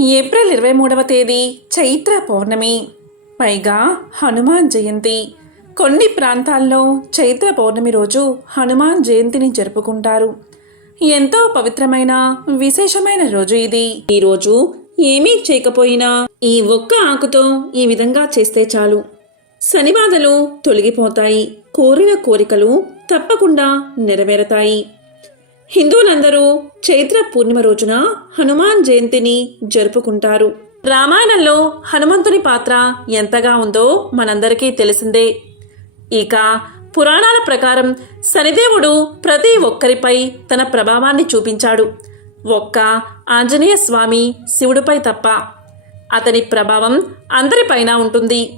April ఇరవై మూడవ తేదీ చైత్ర పౌర్ణమి. పైగా హనుమాన్ జయంతి. కొన్ని ప్రాంతాల్లో చైత్ర పౌర్ణమి రోజు హనుమాన్ జయంతిని జరుపుకుంటారు. ఎంతో పవిత్రమైన విశేషమైన రోజు ఇది. ఈ రోజు ఏమీ చేయకపోయినా ఈ ఒక్క ఆకుతో ఈ విధంగా చేస్తే చాలు. శని బాధలు తొలగిపోతాయి. కోరిన కోరికలు తప్పకుండా నెరవేరతాయి. హిందువులందరూ చైత్ర పూర్ణిమ రోజున హనుమాన్ జయంతిని జరుపుకుంటారు. రామాయణంలో హనుమంతుని పాత్ర ఎంతగా ఉందో మనందరికీ తెలిసిందే. ఇక పురాణాల ప్రకారం శనిదేవుడు ప్రతి ఒక్కరిపై తన ప్రభావాన్ని చూపించాడు. ఒక్క ఆంజనేయ స్వామి శివుడిపై తప్ప. అతని ప్రభావం అందరిపైన ఉంటుంది.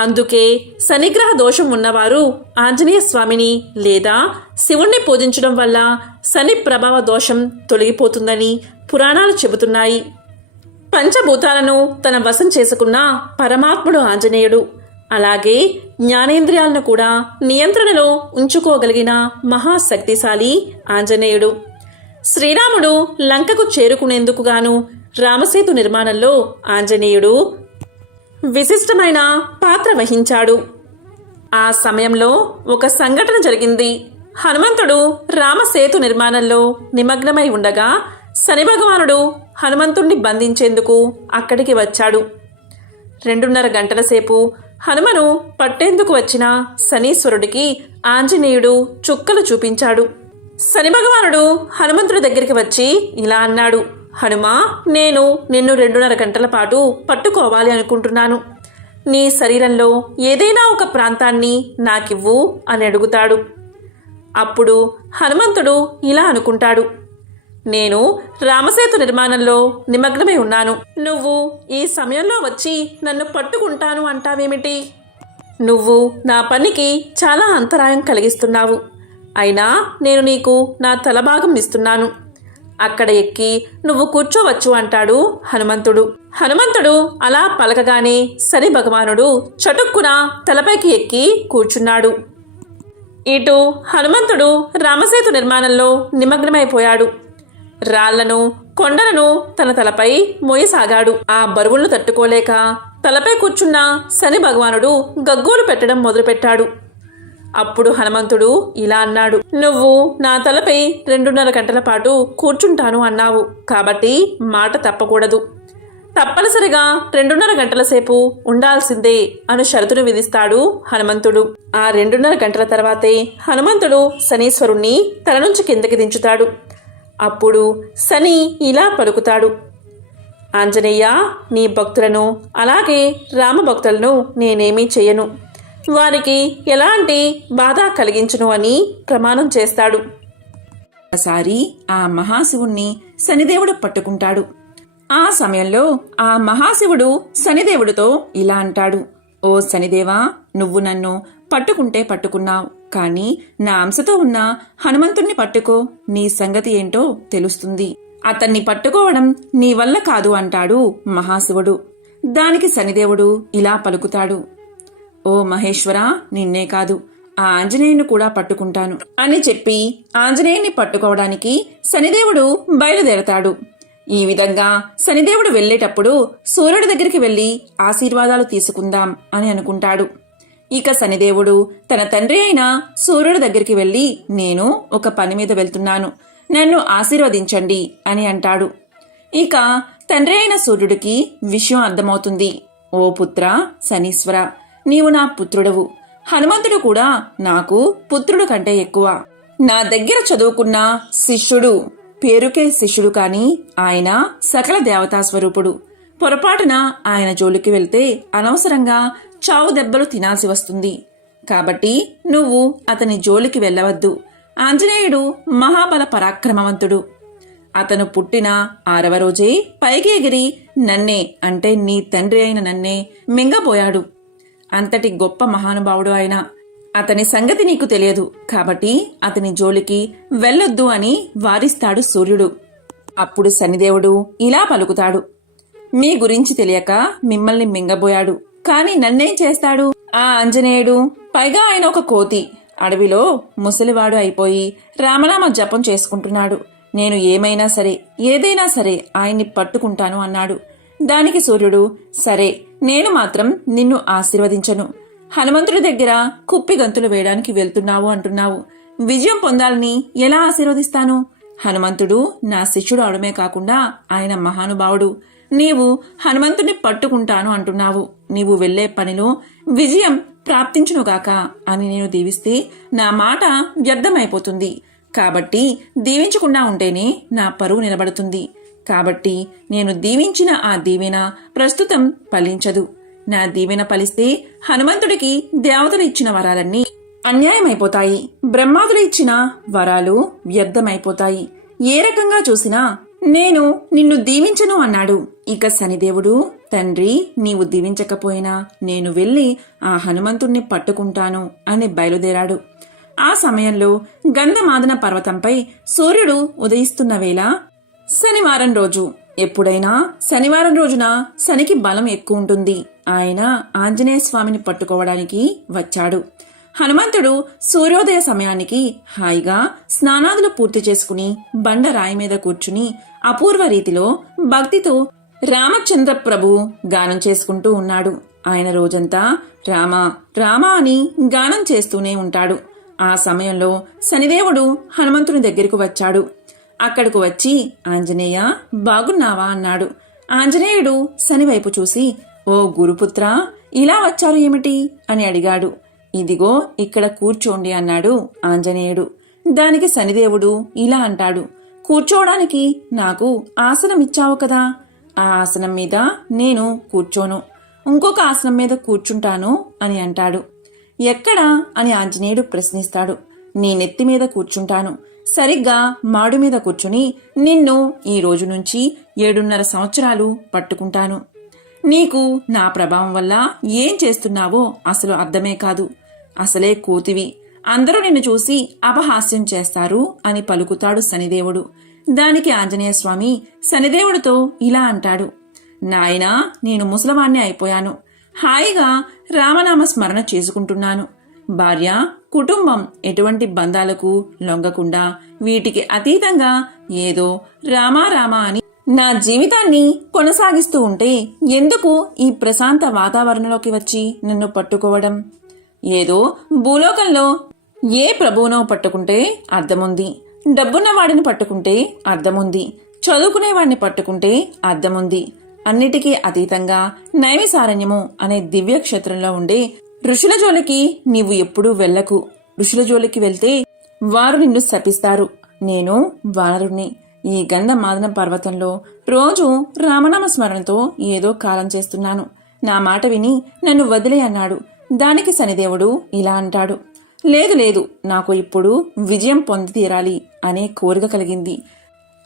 అందుకే శనిగ్రహ దోషం ఉన్నవారు ఆంజనేయ స్వామిని లేదా శివుణ్ణి పూజించడం వల్ల శని ప్రభావ దోషం తొలగిపోతుందని పురాణాలు చెబుతున్నాయి. పంచభూతాలను తన వశం చేసుకున్న పరమాత్ముడు ఆంజనేయుడు. అలాగే జ్ఞానేంద్రియాలను కూడా నియంత్రణలో ఉంచుకోగలిగిన మహాశక్తిశాలి ఆంజనేయుడు. శ్రీరాముడు లంకకు చేరుకునేందుకు గాను రామసేతు నిర్మాణంలో ఆంజనేయుడు విశిష్టమైన పాత్ర వహించాడు. ఆ సమయంలో ఒక సంఘటన జరిగింది. హనుమంతుడు రామసేతు నిర్మాణంలో నిమగ్నమై ఉండగా శని భగవానుడు హనుమంతుణ్ణి బంధించేందుకు అక్కడికి వచ్చాడు. రెండున్నర గంటల సేపు హనుమను పట్టేందుకు వచ్చిన శనీశ్వరుడికి ఆంజనేయుడు చుక్కలు చూపించాడు. శని భగవానుడు హనుమంతుడి దగ్గరికి వచ్చి ఇలా అన్నాడు. హనుమా నేను నిన్ను రెండున్నర గంటల పాటు పట్టుకోవాలి అనుకుంటున్నాను. నీ శరీరంలో ఏదైనా ఒక ప్రాంతాన్ని నాకివ్వు అని అడుగుతాడు. అప్పుడు హనుమంతుడు ఇలా అనుకుంటాడు. నేను రామసేతు నిర్మాణంలో నిమగ్నమై ఉన్నాను. నువ్వు ఈ సమయంలో వచ్చి నన్ను పట్టుకుంటాను అంటావేమిటి? నువ్వు నా పనికి చాలా అంతరాయం కలిగిస్తున్నావు. అయినా నేను నీకు నా తలభాగం ఇస్తున్నాను. అక్కడ ఎక్కి నువ్వు కూర్చోవచ్చు అంటాడు హనుమంతుడు. హనుమంతుడు అలా పలకగానే శని భగవానుడు చటుక్కున తలపైకి ఎక్కి కూర్చున్నాడు. ఇటు హనుమంతుడు రామసేతు నిర్మాణంలో నిమగ్నమైపోయాడు. రాళ్ళను కొండలను తన తలపై మోయసాగాడు. ఆ బరువులను తట్టుకోలేక తలపై కూర్చున్న శని భగవానుడు గగ్గోలు పెట్టడం మొదలుపెట్టాడు. అప్పుడు హనుమంతుడు ఇలా అన్నాడు నువ్వు నా తలపై రెండున్నర గంటల పాటు కూర్చుంటాను అన్నావు కాబట్టి మాట తప్పకూడదు. తప్పనిసరిగా రెండున్నర గంటల సేపు ఉండాల్సిందే అను షరతును విధిస్తాడు హనుమంతుడు. ఆ రెండున్నర గంటల తర్వాతే హనుమంతుడు శనీశ్వరుణ్ణి తల నుంచి కిందకి దించుతాడు. అప్పుడు శని ఇలా పలుకుతాడు ఆంజనేయ నీ భక్తులను అలాగే రామభక్తులను నేనేమీ చేయను. వారికి ఎలాంటి బాధ కలిగించును అని ప్రమాణం చేస్తాడు. ఒకసారి ఆ మహాశివుణ్ణి శనిదేవుడు పట్టుకుంటాడు. ఆ సమయంలో ఆ మహాశివుడు శనిదేవుడితో ఇలా అంటాడు ఓ శనిదేవా నువ్వు నన్ను పట్టుకుంటే పట్టుకున్నావు కానీ నా అంశతో ఉన్న హనుమంతుణ్ణి పట్టుకో నీ సంగతి ఏంటో తెలుస్తుంది. అతన్ని పట్టుకోవడం నీ వల్ల కాదు అంటాడు మహాశివుడు. దానికి శనిదేవుడు ఇలా పలుకుతాడు ఓ మహేశ్వరా నిన్నే కాదు ఆ ఆంజనేయుని కూడా పట్టుకుంటాను అని చెప్పి ఆంజనేయుని పట్టుకోవడానికి శనిదేవుడు బయలుదేరతాడు. ఈ విధంగా శనిదేవుడు వెళ్ళేటప్పుడు సూర్యుడి దగ్గరికి వెళ్ళి ఆశీర్వాదాలు తీసుకుందాం అని అనుకుంటాడు. ఇక శనిదేవుడు తన తండ్రి అయిన సూర్యుడి దగ్గరికి వెళ్ళి నేను ఒక పని మీద వెళ్తున్నాను నన్ను ఆశీర్వదించండి అని అంటాడు. ఇక తండ్రి అయిన సూర్యుడికి విషయం అర్థమవుతుంది. ఓ పుత్ర శనీశ్వర నీవు నా పుత్రుడవు. హనుమంతుడు కూడా నాకు పుత్రుడు కంటే ఎక్కువ. నా దగ్గర చదువుకున్న శిష్యుడు పేరుకే శిష్యుడు కాని ఆయన సకల దేవతా స్వరూపుడు. పొరపాటున ఆయన జోలికి వెళ్తే అనవసరంగా చావు దెబ్బలు తినాల్సి వస్తుంది. కాబట్టి నువ్వు అతని జోలికి వెళ్ళవద్దు. ఆంజనేయుడు మహాబల పరాక్రమవంతుడు. అతను పుట్టిన ఆరవ రోజే పైకి ఎగిరి నన్నే అంటే నీ తండ్రి అయిన నన్నే మింగపోయాడు అంతటి గొప్ప మహానుభావుడు ఆయన అతని సంగతి నీకు తెలియదు. కాబట్టి అతని జోలికి వెళ్ళొద్దు అని వారిస్తాడు సూర్యుడు. అప్పుడు శనిదేవుడు ఇలా పలుకుతాడు. మీ గురించి తెలియక మిమ్మల్ని మింగబోయాడు. కాని నన్నేం చేస్తాడు? ఆ ఆంజనేయుడు పైగా ఆయన ఒక కోతి. అడవిలో ముసలివాడు అయిపోయి రామనామ జపం చేసుకుంటున్నాడు. నేను ఏమైనా సరే ఏదైనా సరే ఆయన్ని పట్టుకుంటాను అన్నాడు. దానికి సూర్యుడు సరే నేను మాత్రం నిన్ను ఆశీర్వదించను. హనుమంతుడి దగ్గర కుప్పి గంతులు వేయడానికి వెళ్తున్నావు అంటున్నావు. విజయం పొందాలని ఎలా ఆశీర్వదిస్తాను? హనుమంతుడు నా శిష్యుడు అవడమే కాకుండా ఆయన మహానుభావుడు. నీవు హనుమంతుడిని పట్టుకుంటాను అంటున్నావు. నీవు వెళ్ళే పనిలో విజయం ప్రాప్తించునుగాక అని నేను దీవిస్తే నా మాట వ్యర్థమైపోతుంది. కాబట్టి దీవించకుండా ఉంటేనే నా పరువు నిలబడుతుంది. కాబట్టి నేను దీవించిన ఆ దీవెన ప్రస్తుతం ఫలించదు. నా దీవెన ఫలిస్తే హనుమంతుడికి దేవతలు ఇచ్చిన వరాలన్నీ అన్యాయమైపోతాయి. బ్రహ్మాదులు ఇచ్చిన వరాలు వ్యర్థమైపోతాయి. ఏ రకంగా చూసినా నేను నిన్ను దీవించను అన్నాడు. ఇక శనిదేవుడు తండ్రి నీవు దీవించకపోయినా నేను వెళ్ళి ఆ హనుమంతుణ్ణి పట్టుకుంటాను అని బయలుదేరాడు. ఆ సమయంలో గంధమాదన పర్వతంపై సూర్యుడు ఉదయిస్తున్న వేళ శనివారం రోజు. ఎప్పుడైనా శనివారం రోజున శనికి బలం ఎక్కువ ఉంటుంది. ఆయన ఆంజనేయ స్వామిని పట్టుకోవడానికి వచ్చాడు. హనుమంతుడు సూర్యోదయ సమయానికి హాయిగా స్నానాదులు పూర్తి చేసుకుని బండ రాయి మీద కూర్చుని అపూర్వ రీతిలో భక్తితో రామచంద్ర ప్రభు గానం చేసుకుంటూ ఉన్నాడు. ఆయన రోజంతా రామ రామ అని గానం చేస్తూనే ఉంటాడు. ఆ సమయంలో శనిదేవుడు హనుమంతుని దగ్గరకు వచ్చాడు. అక్కడకు వచ్చి ఆంజనేయ బాగున్నావా? అన్నాడు. ఆంజనేయుడు శనివైపు చూసి ఓ గురుపుత్ర ఇలా వచ్చారు ఏమిటి? అని అడిగాడు. ఇదిగో ఇక్కడ కూర్చోండి అన్నాడు ఆంజనేయుడు. దానికి శనిదేవుడు ఇలా అంటాడు కూర్చోవడానికి నాకు ఆసనం ఇచ్చావు కదా ఆ ఆసనం మీద నేను కూర్చోను ఇంకొక ఆసనం మీద కూర్చుంటాను అని అంటాడు. ఎక్కడా? అని ఆంజనేయుడు ప్రశ్నిస్తాడు. నీ నెత్తి మీద కూర్చుంటాను సరిగ్గా మాడు మీద కూర్చుని నిన్ను ఈ రోజు నుంచి ఏడున్నర సంవత్సరాలు పట్టుకుంటాను. నీకు నా ప్రభావం వల్ల ఏం చేస్తున్నావో అసలు అర్థమే కాదు. అసలే కోతివి. అందరూ నిన్ను చూసి అపహాస్యం చేస్తారు అని పలుకుతాడు శనిదేవుడు. దానికి ఆంజనేయ స్వామి శనిదేవుడితో ఇలా అంటాడు. నాయనా నేను ముసలవాణ్ణి అయిపోయాను. హాయిగా రామనామ స్మరణ చేసుకుంటున్నాను. భార్య కుటుంబం ఎటువంటి బంధాలకు లొంగకుండా వీటికి అతీతంగా ఏదో రామా రామా అని నా జీవితాన్ని కొనసాగిస్తూ ఉంటే ఎందుకు ఈ ప్రశాంత వాతావరణంలోకి వచ్చి నన్ను పట్టుకోవడం? ఏదో భూలోకంలో ఏ ప్రభువునో పట్టుకుంటే అర్థముంది. డబ్బున్నవాడిని పట్టుకుంటే అర్థముంది. చదువుకునేవాడిని పట్టుకుంటే అర్థముంది. అన్నిటికీ అతీతంగా నైమిసారణ్యము అనే దివ్య క్షేత్రంలో ఉండే ఋషుల జోలికి నీవు ఎప్పుడూ వెళ్ళకు. ఋషుల జోలికి వెళ్తే వారు నిన్ను శపిస్తారు. నేను వానరుణ్ణి. ఈ గంధ మాదన పర్వతంలో రోజు రామనామ స్మరణతో ఏదో కాలం చేస్తున్నాను. నా మాట విని నన్ను వదిలే అన్నాడు. దానికి శనిదేవుడు ఇలా అంటాడు. లేదు లేదు నాకు ఇప్పుడు విజయం పొంది తీరాలి అనే కోరిక కలిగింది.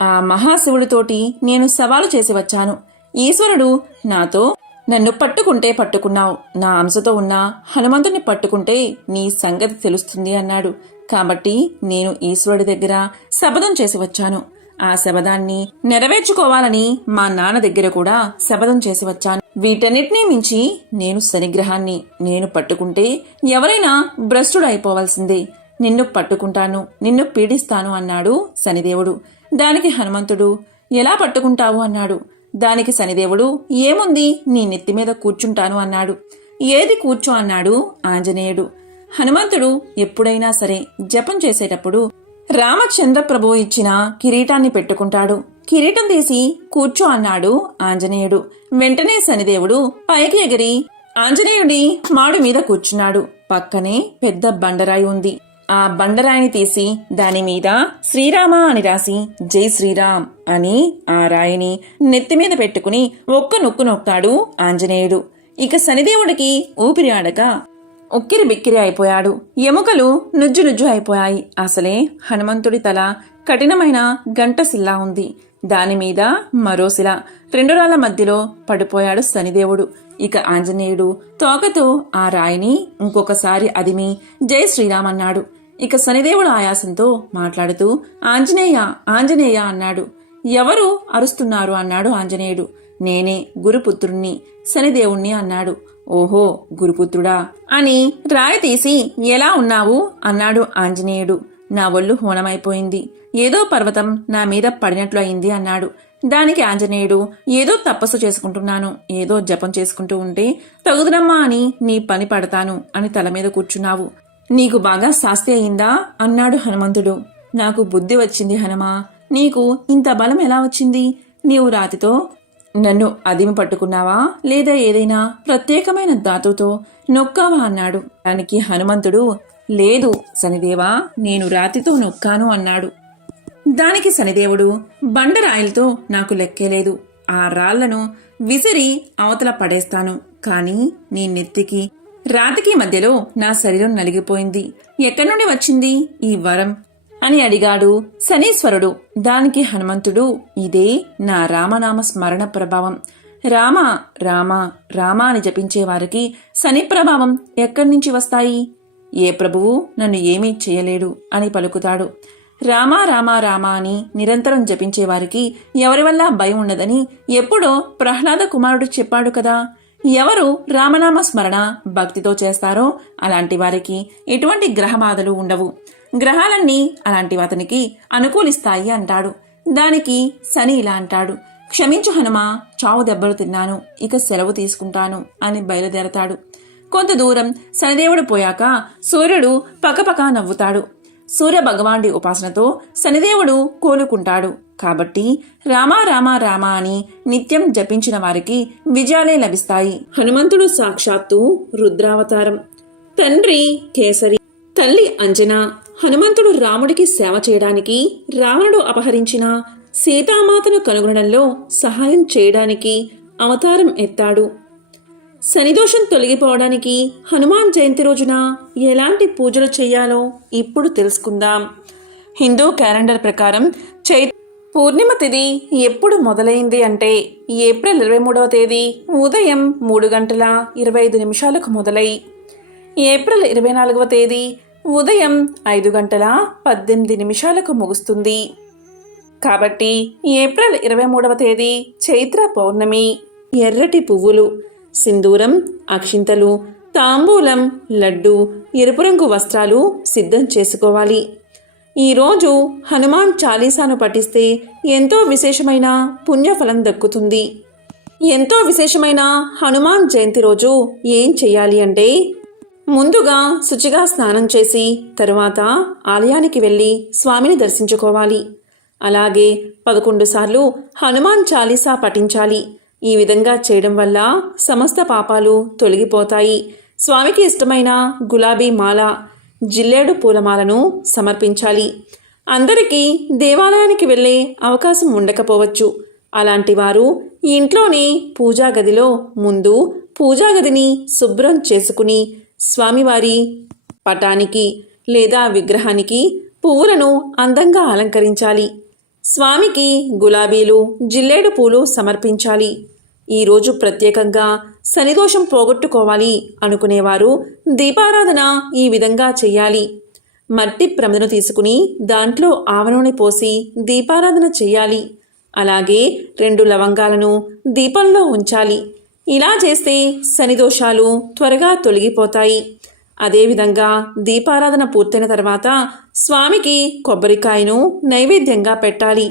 ఆ మహాశివుడితోటి నేను సవాలు చేసి వచ్చాను. ఈశ్వరుడు నాతో నన్ను పట్టుకుంటే పట్టుకున్నావు. నా అంశతో ఉన్న హనుమంతుని పట్టుకుంటే నీ సంగతి తెలుస్తుంది అన్నాడు. కాబట్టి నేను ఈశ్వరుడి దగ్గర శపథం చేసి వచ్చాను. ఆ శపథాన్ని నెరవేర్చుకోవాలని మా నాన్న దగ్గర కూడా శపథం చేసి వచ్చాను. వీటన్నిటినీ మించి నేను శనిగ్రహాన్ని నేను పట్టుకుంటే ఎవరైనా భ్రష్టుడైపోవలసిందే. నిన్ను పట్టుకుంటాను నిన్ను పీడిస్తాను అన్నాడు శనిదేవుడు. దానికి హనుమంతుడు ఎలా పట్టుకుంటావు? అన్నాడు. దానికి శనిదేవుడు ఏముంది? నీ నెత్తి మీద కూర్చుంటాను అన్నాడు. ఏది కూర్చో అన్నాడు ఆంజనేయుడు. హనుమంతుడు ఎప్పుడైనా సరే జపం చేసేటప్పుడు రామచంద్ర ప్రభు ఇచ్చిన కిరీటాన్ని పెట్టుకుంటాడు. కిరీటం తీసి కూర్చో అన్నాడు ఆంజనేయుడు. వెంటనే శనిదేవుడు పైకి ఎగిరి ఆంజనేయుడి మాడు మీద కూర్చున్నాడు. పక్కనే పెద్ద బండరాయి ఉంది. ఆ బండరాయిని తీసి దాని మీద శ్రీరామ అని రాసి జై శ్రీరామ్ అని ఆ రాయిని నెత్తి మీద పెట్టుకుని ఒక్క నొక్కు నొక్కాడు ఆంజనేయుడు. ఇక శనిదేవుడికి ఊపిరి ఆడక ఉక్కిరి బిక్కిరి అయిపోయాడు. ఎముకలు నుజ్జు నుజ్జు అయిపోయాయి. అసలే హనుమంతుడి తల కఠినమైన గంట ఉంది. దానిమీద మరో శిల. రెండు రాళ్ళ మధ్యలో పడిపోయాడు శనిదేవుడు. ఇక ఆంజనేయుడు తోకతో ఆ రాయిని ఇంకొకసారి అదిమి జై శ్రీరామ్ అన్నాడు. ఇక శనిదేవుడు ఆయాసంతో మాట్లాడుతూ ఆంజనేయ ఆంజనేయ అన్నాడు. ఎవరు అరుస్తున్నారు? అన్నాడు ఆంజనేయుడు. నేనే గురుపుత్రుణ్ణి శనిదేవుణ్ణి అన్నాడు. ఓహో గురుపుత్రుడా! అని రాయి తీసి ఎలా ఉన్నావు? అన్నాడు ఆంజనేయుడు. నా ఒళ్ళు హోనమైపోయింది. ఏదో పర్వతం నా మీద పడినట్లు అయింది అన్నాడు. దానికి ఆంజనేయుడు ఏదో తపస్సు చేసుకుంటున్నాను ఏదో జపం చేసుకుంటూ ఉంటే తగుదనమ్మా అని నీ పని పడతాను అని తల మీద కూర్చున్నావు. నీకు బాగా శాస్తి అయిందా? అన్నాడు హనుమంతుడు. నాకు బుద్ధి వచ్చింది హనుమా. నీకు ఇంత బలం ఎలా వచ్చింది? నీవు రాతితో నన్ను అదిమి పట్టుకున్నావా? లేదా ఏదైనా ప్రత్యేకమైన ధాతుతో నొక్కావా? అన్నాడు. దానికి హనుమంతుడు లేదు శనిదేవా నేను రాతితో నొక్కాను అన్నాడు. దానికి శనిదేవుడు బండరాయిలతో నాకు లెక్కేలేదు ఆ రాళ్ళను విసిరి అవతల పడేస్తాను. కానీ నీ నెత్తికి రాతికి మధ్యలో నా శరీరం నలిగిపోయింది. ఎక్కడి నుండి వచ్చింది ఈ వరం? అని అడిగాడు శనీశ్వరుడు. దానికి హనుమంతుడు ఇదే నా రామనామ స్మరణ ప్రభావం. రామ రామ రామ అని జపించే వారికి శని ప్రభావం ఎక్కడి నుంచి వస్తాయి? ఏ ప్రభువు నన్ను ఏమీ చేయలేడు అని పలుకుతాడు. రామ రామ రామ అని నిరంతరం జపించేవారికి ఎవరి వల్ల భయం ఉండదని ఎప్పుడో ప్రహ్లాద కుమారుడు చెప్పాడు కదా. ఎవరు రామనామ స్మరణ భక్తితో చేస్తారో అలాంటి వారికి ఎటువంటి గ్రహబాధలు ఉండవు. గ్రహాలన్నీ అలాంటి అతనికి అనుకూలిస్తాయి అంటాడు. దానికి శని ఇలా అంటాడు. క్షమించు హనుమా చావు దెబ్బలు తిన్నాను ఇక సెలవు తీసుకుంటాను అని బయలుదేరతాడు. కొంత దూరం శనిదేవుడు పోయాక సూర్యుడు పకపక నవ్వుతాడు. సూర్య భగవానుడి ఉపాసనతో శనిదేవుడు కోలుకుంటాడు. కాబట్టి రామా రామా రామా అని నిత్యం జపించిన వారికి విజయాలే లభిస్తాయి. హనుమంతుడు సాక్షాత్తు రుద్రావతారం. తండ్రి కేసరి. తల్లి అంజన. హనుమంతుడు రాముడికి సేవ చేయడానికి రావణుడు అపహరించిన సీతామాతను కనుగొనడంలో సహాయం చేయడానికి అవతారం ఎత్తాడు. శనిదోషం తొలగిపోవడానికి హనుమాన్ జయంతి రోజున ఎలాంటి పూజలు చేయాలో ఇప్పుడు తెలుసుకుందాం. హిందూ క్యాలెండర్ ప్రకారం చై పూర్ణిమ తిథి ఎప్పుడు మొదలైంది అంటే ఏప్రిల్ ఇరవై మూడవ తేదీ ఉదయం మూడు గంటల ఇరవై ఐదు నిమిషాలకు మొదలై ఏప్రిల్ ఇరవై నాలుగవ తేదీ ఉదయం ఐదు గంటల పద్దెనిమిది నిమిషాలకు ముగుస్తుంది. కాబట్టి ఏప్రిల్ ఇరవై మూడవ తేదీ చైత్ర పౌర్ణమి. ఎర్రటి పువ్వులు సింధూరం అక్షింతలు తాంబూలం లడ్డు ఎరుపు రంగు వస్త్రాలు సిద్ధం చేసుకోవాలి. ఈరోజు హనుమాన్ చాలీసాను పఠిస్తే ఎంతో విశేషమైన పుణ్యఫలం దక్కుతుంది. ఎంతో విశేషమైన హనుమాన్ జయంతి రోజు ఏం చేయాలి అంటే ముందుగా శుచిగా స్నానం చేసి తరువాత ఆలయానికి వెళ్ళి స్వామిని దర్శించుకోవాలి. అలాగే పదకొండు సార్లు హనుమాన్ చాలీసా పఠించాలి. ఈ విధంగా చేయడం వల్ల సమస్త పాపాలు తొలగిపోతాయి. స్వామికి ఇష్టమైన గులాబీ మాల జిల్లేడు పూలమాలను సమర్పించాలి. అందరికీ దేవాలయానికి వెళ్ళే అవకాశం ఉండకపోవచ్చు. అలాంటి వారు ఇంట్లోనే పూజా గదిలో ముందు పూజా గదిని శుభ్రం చేసుకుని స్వామివారి పటానికి లేదా విగ్రహానికి పువ్వులను అందంగా అలంకరించాలి. స్వామికి గులాబీలు జిల్లేడు పూలు సమర్పించాలి. ఈరోజు ప్రత్యేకంగా శనిదోషం పోగొట్టుకోవాలి అనుకునేవారు దీపారాధన ఈ విధంగా చేయాలి. మట్టి ప్రమిదను తీసుకుని దాంట్లో ఆవనూనె పోసి దీపారాధన చేయాలి. అలాగే రెండు లవంగాలను దీపంలో ఉంచాలి. ఇలా చేస్తే శనిదోషాలు త్వరగా తొలగిపోతాయి. అదేవిధంగా దీపారాధన పూర్తయిన తర్వాత స్వామికి కొబ్బరికాయను నైవేద్యంగా పెట్టాలి.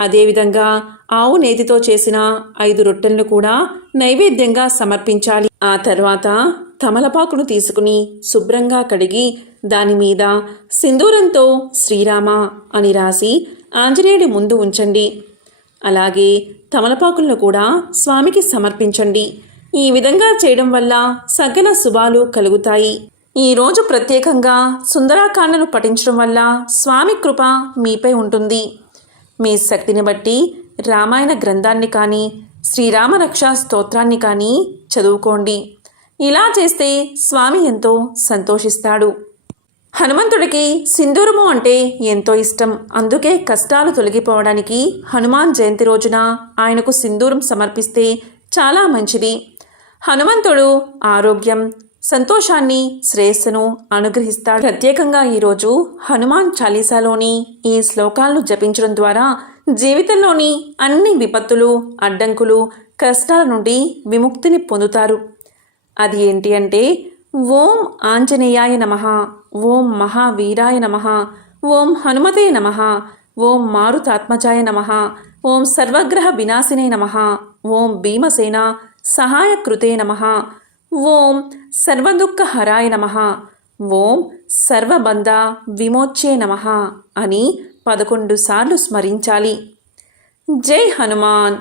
అదేవిధంగా ఆవు నేతితో చేసిన ఐదు రొట్టెలను కూడా నైవేద్యంగా సమర్పించాలి. ఆ తర్వాత తమలపాకును తీసుకుని శుభ్రంగా కడిగి దాని మీద సింధూరంతో శ్రీరామ అని రాసి ఆంజనేయుడి ముందు ఉంచండి. అలాగే తమలపాకులను కూడా స్వామికి సమర్పించండి. ఈ విధంగా చేయడం వల్ల సకల శుభాలు కలుగుతాయి. ఈ రోజు ప్రత్యేకంగా సుందరాకాండను పఠించడం వల్ల స్వామి కృప మీపై ఉంటుంది. మీ శక్తిని బట్టి రామాయణ గ్రంథాన్ని కానీ శ్రీరామ రక్షా స్తోత్రాన్ని కానీ చదువుకోండి. ఇలా చేస్తే స్వామి ఎంతో సంతోషిస్తాడు. హనుమంతుడికి సింధూరము అంటే ఎంతో ఇష్టం. అందుకే కష్టాలు తొలగిపోవడానికి హనుమాన్ జయంతి రోజున ఆయనకు సింధూరం సమర్పిస్తే చాలా మంచిది. హనుమంతుడు ఆరోగ్యం సంతోషాన్ని శ్రేయస్సును అనుగ్రహిస్తాడు. ప్రత్యేకంగా ఈరోజు హనుమాన్ చాలీసాలోని ఈ శ్లోకాలను జపించడం ద్వారా జీవితంలోని అన్ని విపత్తులు అడ్డంకులు కష్టాల నుండి విముక్తిని పొందుతారు. అది ఏంటి అంటే ఓం ఆంజనేయాయ నమ ఓం మహావీరాయ నమ ఓం హనుమతే నమ ఓం మారుతాత్మజాయ నమ ఓం సర్వగ్రహ వినాశినే నమ ఓం భీమసేన సహాయకృతే నమ ఓం సర్వదుఃఖహరాయ నమ ఓం సర్వబంధ విమోచే నమ అని పదకొండు సార్లు స్మరించాలి. జై హనుమాన్!